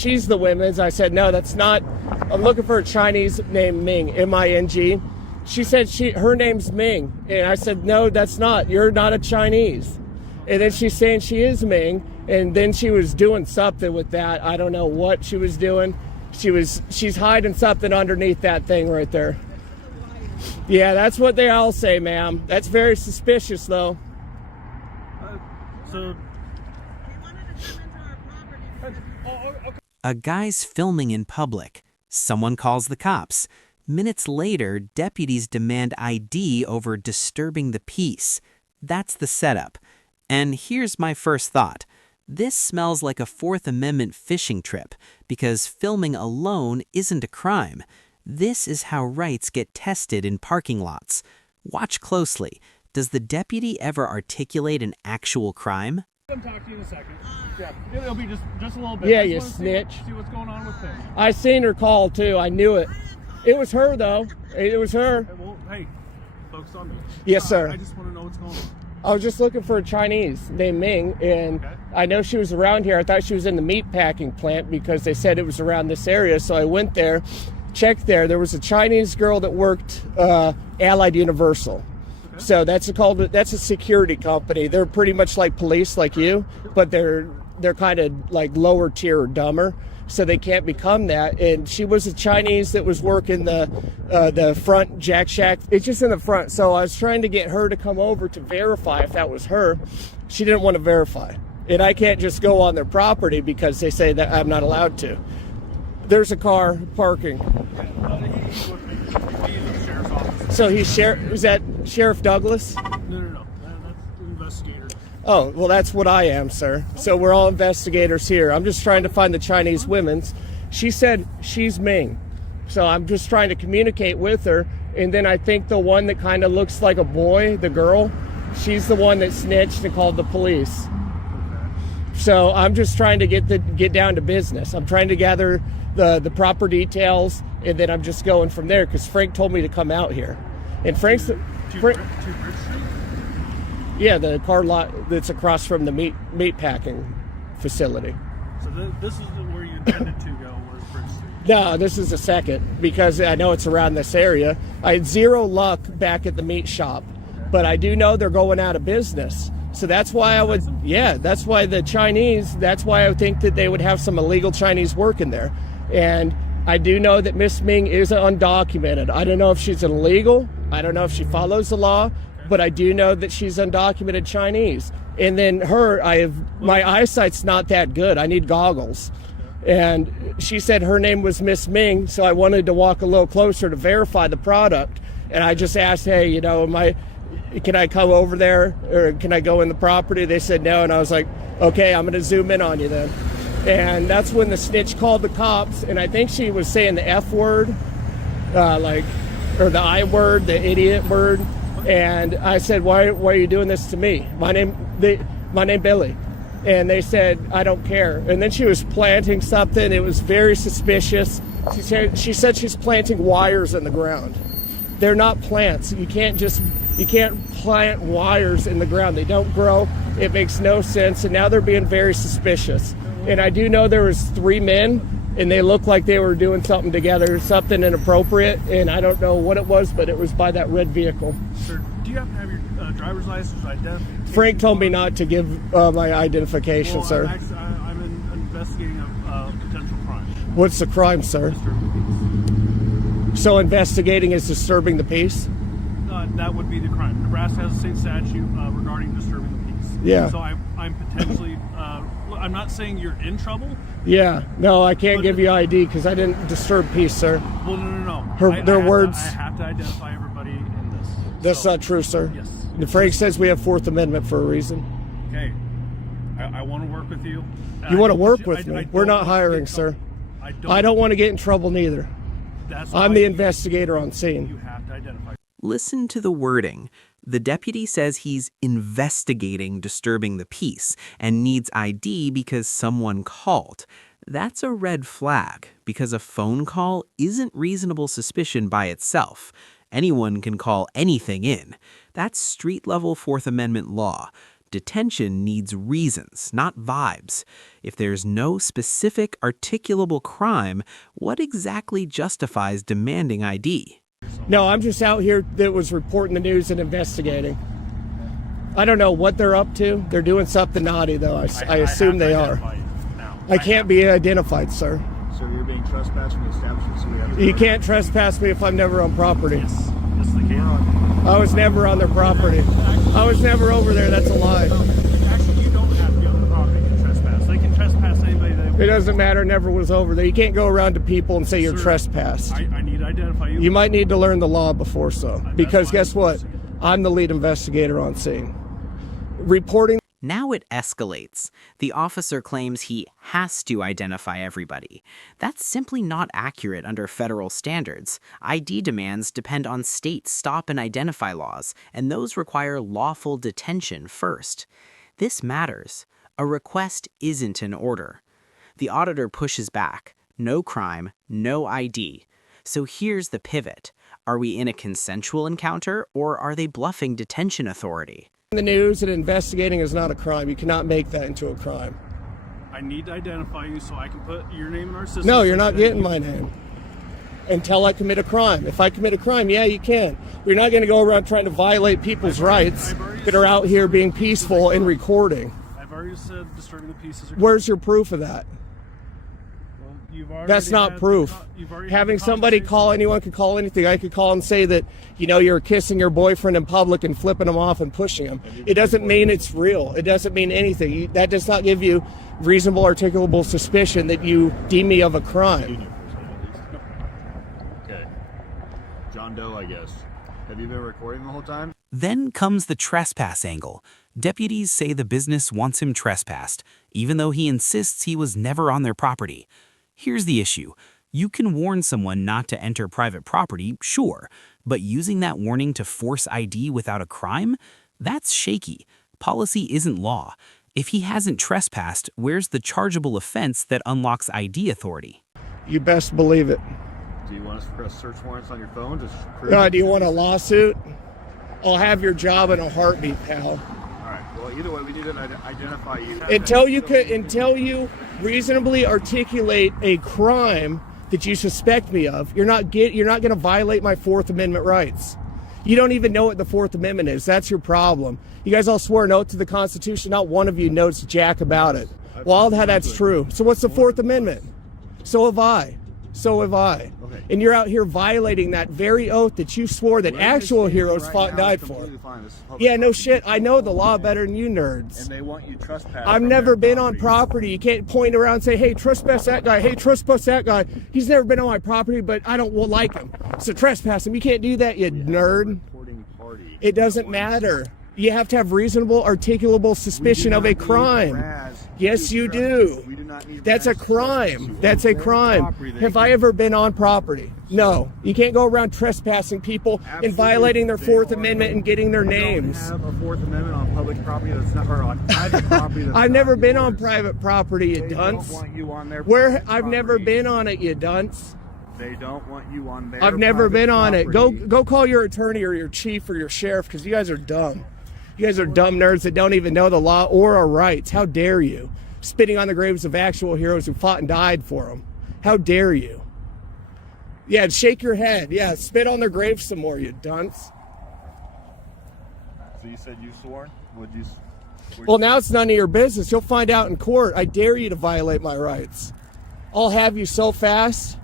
She's the women's. I said, no, that's not. I'm looking for a Chinese named Ming, M-I-N-G. She said her name's Ming. And I said, no, that's not. You're not a Chinese. And then she's saying she is Ming. And then she was doing something with that. I don't know what she was doing. She's hiding something underneath that thing right there. Yeah, that's what they all say, ma'am. That's very suspicious, though. A guy's filming in public. Someone calls the cops. Minutes later, deputies demand ID over disturbing the peace. That's the setup. And here's my first thought. This smells like a Fourth Amendment fishing trip, because filming alone isn't a crime. This is how rights get tested in parking lots. Watch closely. Does the deputy ever articulate an actual crime? I'll talk to you in a second. Yeah, it'll be just a little bit. Yeah, you snitch. See what's going on with him. I seen her call too. I knew it. It was her though. It was her. Hey, focus on me. Yes, sir. I just want to know what's going on. I was just looking for a Chinese named Ming, and I know she was around here. I thought she was in the meat packing plant because they said it was around this area. So I went there, checked there. There was a Chinese girl that worked Allied Universal. So that's a security company. They're pretty much like police, like you, but they're kind of like lower tier or dumber, so they can't become that. And she was a Chinese that was working the front Jack Shack. It's just in the front. So I was trying to get her to come over to verify if that was her. She didn't want to verify, and I can't just go on their property because they say that I'm not allowed to. There's a car parking. So he's is that Sheriff Douglas? No. That's the investigator. Oh, well, that's what I am, sir. So we're all investigators here. I'm just trying to find the Chinese women's. She said she's Ming. So I'm just trying to communicate with her. And then I think the one that kind of looks like a boy, the girl, she's the one that snitched and called the police. So I'm just trying to get down to business. I'm trying to gather the proper details, and then I'm just going from there because Frank told me to come out here. And Frank, yeah, the car lot that's across from the meat packing facility. So this is where you intended to go, where's Bridge Street? No, this is the second because I know it's around this area. I had zero luck back at the meat shop, but I do know they're going out of business. So that's why that's why the Chinese, that's why I think that they would have some illegal Chinese working there. And I do know that Miss Ming is undocumented. I don't know if she's illegal. I don't know if she follows the law, but I do know that she's undocumented Chinese. And then my eyesight's not that good. I need goggles. And she said her name was Miss Ming, so I wanted to walk a little closer to verify the product. And I just asked, hey, can I come over there or can I go in the property? They said no, and I was like, okay, I'm going to zoom in on you then. And that's when the snitch called the cops, and I think she was saying the F word, or the I word, the idiot word. And I said, why are you doing this to me? My name Billy. And they said, I don't care. And then she was planting something. It was very suspicious. She said she's planting wires in the ground. They're not plants. You can't plant wires in the ground. They don't grow. It makes no sense. And now they're being very suspicious. And I do know there was 3 men, and they looked like they were doing something together, something inappropriate. And I don't know what it was, but it was by that red vehicle. Sir, do you happen to have your driver's license identification? Frank told me not to give my identification, sir. I'm investigating a potential crime. What's the crime, sir? So investigating is disturbing the peace? That would be the crime. Nebraska has a state statute regarding disturbing the peace. Yeah. So I'm potentially, I'm not saying you're in trouble. Yeah. No, I can't give you ID because I didn't disturb peace, sir. Well, no. Their words. I have to identify everybody in this. That's not true, sir. Yes. Frank says we have Fourth Amendment for a reason. Okay. I want to work with you. You want to work with me? We're not hiring, sir. I don't want to get in trouble neither. I'm the investigator on scene. You have to identify. Listen to the wording. The deputy says he's investigating disturbing the peace and needs ID because someone called. That's a red flag because a phone call isn't reasonable suspicion by itself. Anyone can call anything in. That's street-level Fourth Amendment law. Detention needs reasons, not vibes. If there's no specific articulable crime, what exactly justifies demanding ID? No, I'm just out here that was reporting the news and investigating. I don't know what they're up to. They're doing something naughty, though. I assume they are. I can't be identified, sir. So you're being trespassed from the establishment, so we have to... You can't trespass me if I'm never on property. Yes, they can. I was never on their property. I was never over there. That's a lie. Actually, you don't have to be on the property to trespass. They can trespass anybody they It doesn't matter. Never was over there. You can't go around to people and say you're Sir, trespassed. I need to identify you. You might need to learn the law before so. Because fine. guess what? I'm the lead investigator on scene. Reporting. Now it escalates. The officer claims he has to identify everybody. That's simply not accurate under federal standards. ID demands depend on state stop and identify laws, and those require lawful detention first. This matters. A request isn't an order. The auditor pushes back. No crime, no ID. So here's the pivot. Are we in a consensual encounter, or are they bluffing detention authority? The news and investigating is not a crime. You cannot make that into a crime. I need to identify you so I can put your name in our system. No, you're not getting my name until I commit a crime. If I commit a crime, yeah, you can. You're not going to go around trying to violate people's rights that are out here being peaceful and recording. I've already said disturbing the peace is a Where's your proof of that? Well, you've already That's not had proof. you've already Having had the somebody conversation. call, anyone could call anything. I could call and say that, you know, you're kissing your boyfriend in public and flipping him off and pushing him. It doesn't mean it's real. It doesn't mean anything. That does not give you reasonable articulable suspicion that you deem me of a crime. Okay. John Doe, I guess. Have you been recording the whole time? Then comes the trespass angle. Deputies say the business wants him trespassed, even though he insists he was never on their property. Here's the issue. You can warn someone not to enter private property, sure, but using that warning to force ID without a crime? That's shaky. Policy isn't law. If he hasn't trespassed, where's the chargeable offense that unlocks ID authority? You best believe it. Do you want us to press search warrants on your phone to prove Do you want a lawsuit? I'll have your job in a heartbeat, pal. All right. Well, either way, we need to identify you. Until you reasonably articulate a crime that you suspect me of, you're not going to violate my Fourth Amendment rights. You don't even know what the Fourth Amendment is. That's your problem. You guys all swore an oath to the Constitution. Not one of you knows jack about it. Well, that's true. So what's the Fourth Amendment? So have I. Okay. And you're out here violating that very oath that you swore that actual heroes fought and died for. Yeah, no shit. I know the law better than you nerds. And they want you trespassed. I've never been on property. You can't point around and say, hey, trespass that guy. Hey, trespass that guy. He's never been on my property, but I don't like him. So trespass him. You can't do that, you nerd. It doesn't matter. You have to have reasonable, articulable suspicion of a crime. Yes, you do. That's a crime. That's a crime. Have I ever been on property? No. You can't go around trespassing people and violating their Fourth Amendment and getting their names. You don't have a Fourth Amendment on public property that's not, or on private property that's I've not never been on yours. private property, you They dunce. don't want you on their Where private I've never property. been on it, you dunce. They don't want you on their I've never private been on it. property. Go call your attorney or your chief or your sheriff, because you guys are dumb. You guys are dumb nerds that don't even know the law or our rights. How dare you? Spitting on the graves of actual heroes who fought and died for them. How dare you? Yeah, shake your head. Yeah, spit on their graves some more, you dunce. So you said you sworn? Would you? Well, now it's none of your business. You'll find out in court. I dare you to violate my rights. I'll have you so fast.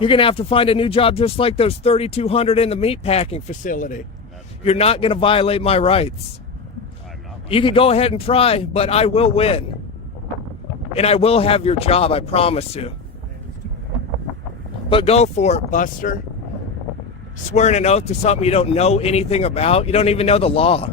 You're going to have to find a new job just like those 3,200 in the meat packing facility. You're not going to violate my rights. I'm not. You can go ahead and try, but I will win. And I will have your job, I promise you. But go for it, Buster. Swearing an oath to something you don't know anything about. You don't even know the law.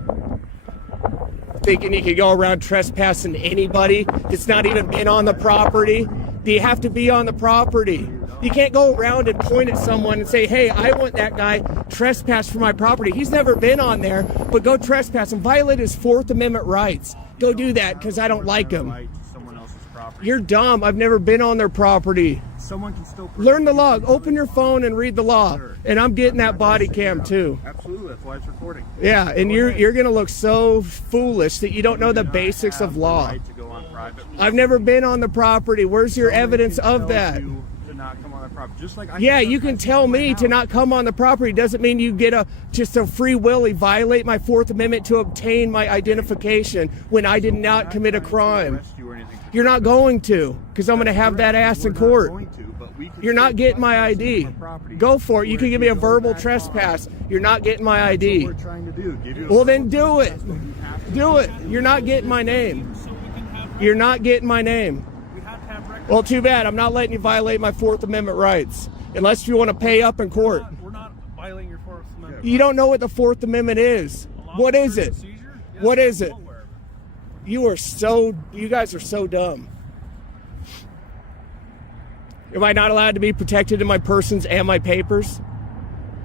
Thinking you could go around trespassing anybody that's not even been on the property. Do you have to be on the property? You can't go around and point at someone and say, hey, I want that guy trespassed from my property. He's never been on there, but go trespass him. Violate his Fourth Amendment rights. Go do that because I don't like him. Right to someone else's property. You're dumb. I've never been on their property. someone can still Learn the law. Open your phone and read the law. Sure. And I'm getting I'm that not body gonna say cam that. too. Absolutely, that's why it's recording. Yeah, and Go ahead. you're gonna look so foolish that you don't know You the do not basics have of the law. right to go on private I've never been on the property. Where's your Someone evidence can of tell that? you to not come on the property. Just like I Yeah, can you can trespass tell into my me to house. not come on the property. Doesn't mean you get just a free willy violate my Fourth Amendment to obtain my identification when I did So we're not commit a trying to crime. arrest you or anything for You're not going to, because I'm going to That's have that correct. ass in We're not court. going to, but we can You're not still getting my trespass ID. into our property. Go for it. You Where can if give me a go verbal that trespass. far, You're not getting my that's ID. what we're trying to do. Give you a Well, then verbal do it. trespass, but you have to Do it. You're not getting my name. So we can have. You're not getting my name. We have to have records. Well, too bad. I'm not letting you violate my Fourth Amendment rights. Unless you want to pay up in court. We're not violating your Fourth Amendment. You don't know what the Fourth Amendment is. What is it? Seizure? Yes, What is I'm it? well aware of it. You guys are so dumb. Am I not allowed to be protected in my persons and my papers?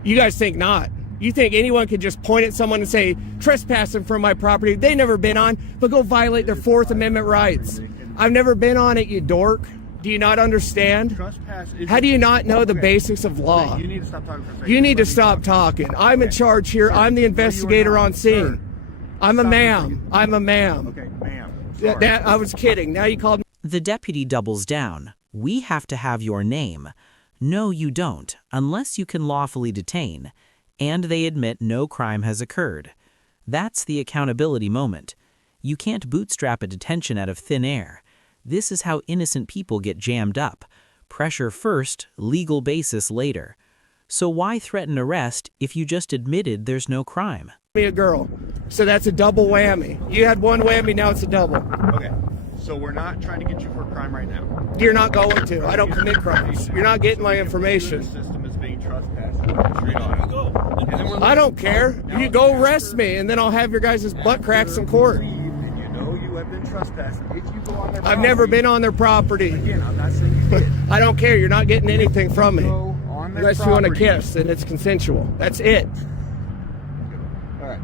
You guys think not. You think anyone could just point at someone and say, trespassing from my property, they never been on, but go violate their Fourth Amendment rights. I've never been on it, you dork. Do you not understand? Trespass is How do you not know the Okay. basics of law? Okay, you need to stop talking for a second. You need to Let me stop talk. talking. I'm in Okay. charge here. Sir. I'm the No, you are investigator not. on scene. Sir. I'm a Stop for a ma'am. second. I'm a ma'am. Okay, ma'am. That, Sorry. I was kidding. Now you called me. The deputy doubles down. We have to have your name. No, you don't, unless you can lawfully detain. And they admit no crime has occurred. That's the accountability moment. You can't bootstrap a detention out of thin air. This is how innocent people get jammed up. Pressure first, legal basis later. So why threaten arrest if you just admitted there's no crime? Me a girl. So that's a double whammy. You had one whammy, now it's a double. Okay, so we're not trying to get you for a crime right now. You're not going to. I don't commit crimes. You're not getting my information. The system is being trespassed. Straight on. And then we're I don't care. You go arrest me, and then I'll have your guys' butt cracks in court. And you know you have been trespassed. If you go on their I've never property- been on their property. Again, I'm not saying you did. I don't care. You're not getting anything from me. Go on their Unless you want to property. kiss, and it's consensual. That's it. All right.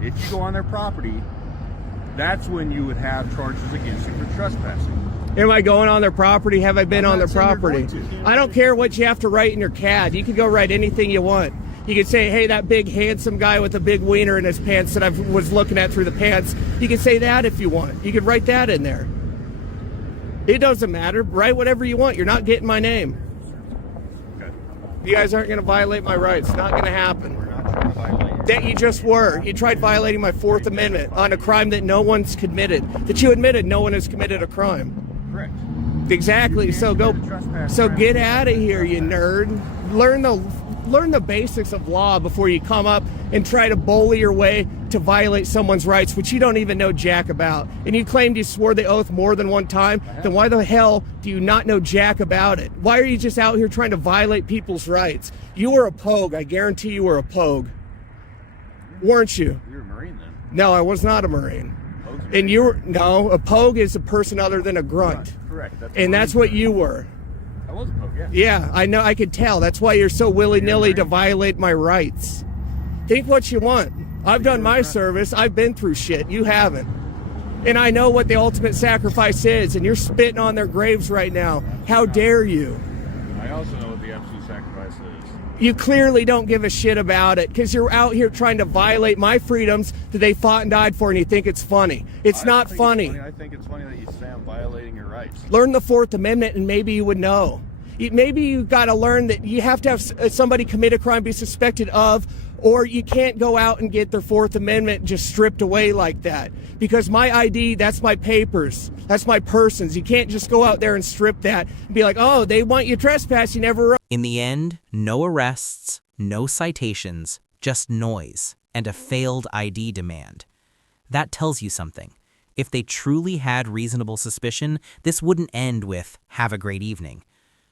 If you go on their property, that's when you would have charges against you for trespassing. Am I going on their property? Have I been I'm on their not saying you're property? going to. I don't care what you have to write in your CAD. You can go write anything you want. You could say, hey, that big handsome guy with a big wiener in his pants that I was looking at through the pants. You can say that if you want. You could write that in there. It doesn't matter. Write whatever you want. You're not getting my name. Okay. You guys aren't going to violate my rights. It's not going to happen. We're not trying to violate your That you just were. You tried violating my Fourth Amendment on a crime that no one's committed. That you admitted no one has committed a crime. Correct. Exactly. So go. Trespass So crime. get out of here, you nerd. Learn the basics of law before you come up and try to bully your way to violate someone's rights, which you don't even know jack about. And you claimed you swore the oath more than one time. Then why the hell do you not know jack about it? Why are you just out here trying to violate people's rights? You were a pogue. I guarantee you were a pogue. Weren't you? You're a Marine then. No, I was not a Marine. Pogue's a And you were no. A pogue is a person other than a grunt. Correct. And that's what you were. I was a pogue, yeah. Yeah, I know. I could tell. That's why you're so willy-nilly to violate my rights. Think what you want. I've done my service. I've been through shit. You haven't. And I know what the ultimate sacrifice is, and you're spitting on their graves right now. How dare you? I also know what the absolute sacrifice is. You clearly don't give a shit about it because you're out here trying to violate my freedoms that they fought and died for, and you think it's funny. It's I not think funny. I think it's funny that you say I'm violating your rights. Learn the Fourth Amendment and maybe you would know. Maybe you got to learn that you have to have somebody commit a crime, be suspected of, or you can't go out and get their Fourth Amendment just stripped away like that. Because my ID, that's my papers, that's my persons. You can't just go out there and strip that and be like, oh, they want you trespass, you never wrote. In the end, no arrests, no citations, just noise, and a failed ID demand. That tells you something. If they truly had reasonable suspicion, this wouldn't end with, have a great evening.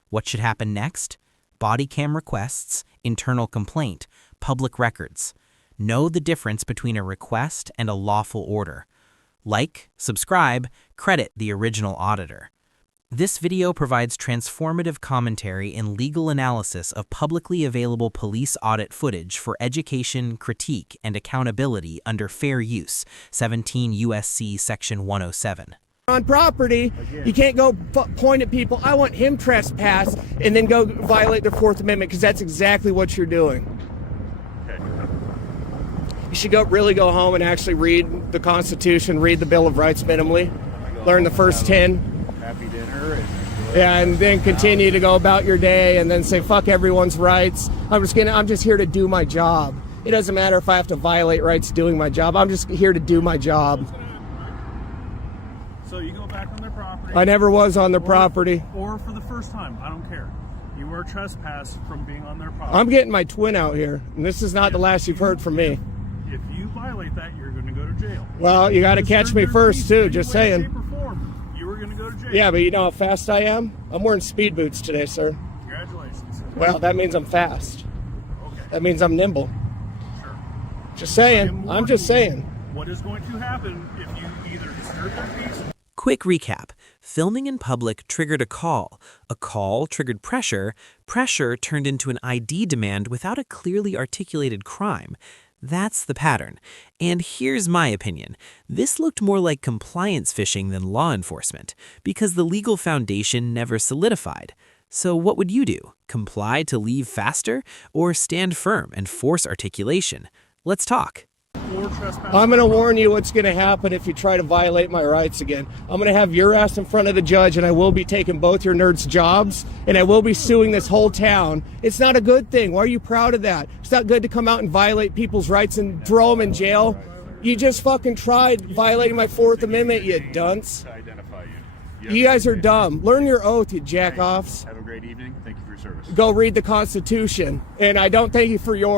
What should happen next? Body cam requests, internal complaint, public records. Know the difference between a request and a lawful order. Like, subscribe, credit the original auditor. This video provides transformative commentary and legal analysis of publicly available police audit footage for education, critique, and accountability under fair use, 17 U.S.C. Section 107. on property. You can't go point at people. I want him trespass and then go violate the Fourth Amendment, because that's exactly what you're doing. Okay. You should really go home and actually read the Constitution, read the Bill of Rights minimally, learn the first 10. Happy dinner. And then continue to go about your day and then say, fuck everyone's rights. I'm just here to do my job. It doesn't matter if I have to violate rights doing my job. I'm just here to do my job. So you go back on their property. I never was on their property. Or for the first time. I don't care. You were trespassed from being on their property. I'm getting my twin out here, and this is not the last you've heard from me. If you violate that, you're going to go to jail. Well, you got to catch me first, too, just saying. You were going to go to jail. Yeah, but you know how fast I am? I'm wearing speed boots today, sir. Congratulations. Well, that means I'm fast. Okay. That means I'm nimble. Sure. Just saying. I'm just saying. What is going to happen if you either disturb their peace? Quick recap. Filming in public triggered a call. A call triggered pressure. Pressure turned into an ID demand without a clearly articulated crime. That's the pattern. And here's my opinion. This looked more like compliance fishing than law enforcement, because the legal foundation never solidified. So what would you do? Comply to leave faster, or stand firm and force articulation? Let's talk. Or trespass. I'm going to warn you what's going to happen if you try to violate my rights again. I'm going to have your ass in front of the judge, and I will be taking both your nerds' jobs, and I will be suing this whole town. It's not a good thing. Why are you proud of that? It's not good to come out and violate people's rights and throw them in jail. You just fucking tried violating my Fourth Amendment, you dunce. To identify you. You guys are dumb. Learn your oath, you jack-offs. Have a great evening. Thank you for your service. Go read the Constitution, and I don't thank you for yours.